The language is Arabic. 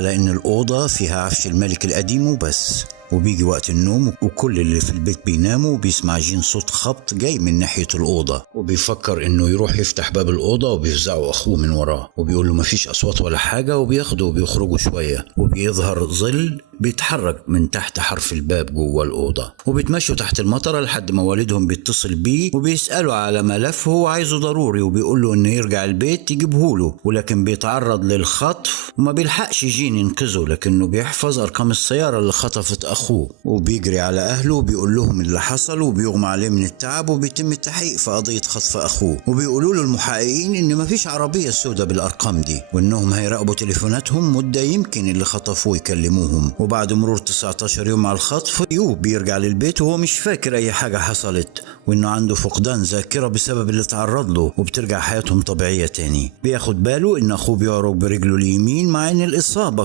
على إن الأوضة فيها عفش الملك القديم وبس، وبيجي وقت النوم وكل اللي في البيت بيناموا وبيسمع جين صوت خبط جاي من ناحية الأوضة، وبيفكر إنه يروح يفتح باب الأوضة وبيفزعه أخوه من وراه وبيقول له مفيش أصوات ولا حاجة، وبياخده وبيخرجوا شوية وبيظهر ظل بيتحرك من تحت حرف الباب جوه الأوضة، وبيتمشوا تحت المطرة لحد ما والدهم بيتصل بيه وبيسأله على ملف هو عايزه ضروري، وبيقول له إنه يرجع البيت يجيبه له، ولكن بيتعرض للخطف وما بيلحقش جين ينقذه، لكنه بيحفظ أرقام السيارة اللي خطفت أخوه، وبيجري على أهله وبيقول لهم اللي حصل، وبيغمى عليه من التعب، وبيتم التحقيق في قضية خطف أخوه، وبيقولوا له المحققين إن مفيش عربية سودة بالأرقام دي، وإنهم هيراقبوا تليفوناتهم مدة يمكن اللي خطفوه يكلموهم. وبعد مرور 19 يوم على الخطف يوب بيرجع للبيت وهو مش فاكر أي حاجة حصلت، وإنه عنده فقدان ذاكرة بسبب اللي تعرض له، وبترجع حياتهم طبيعية تاني. بياخد باله إن أخوه بيعرج برجله اليمين مع إن الإصابة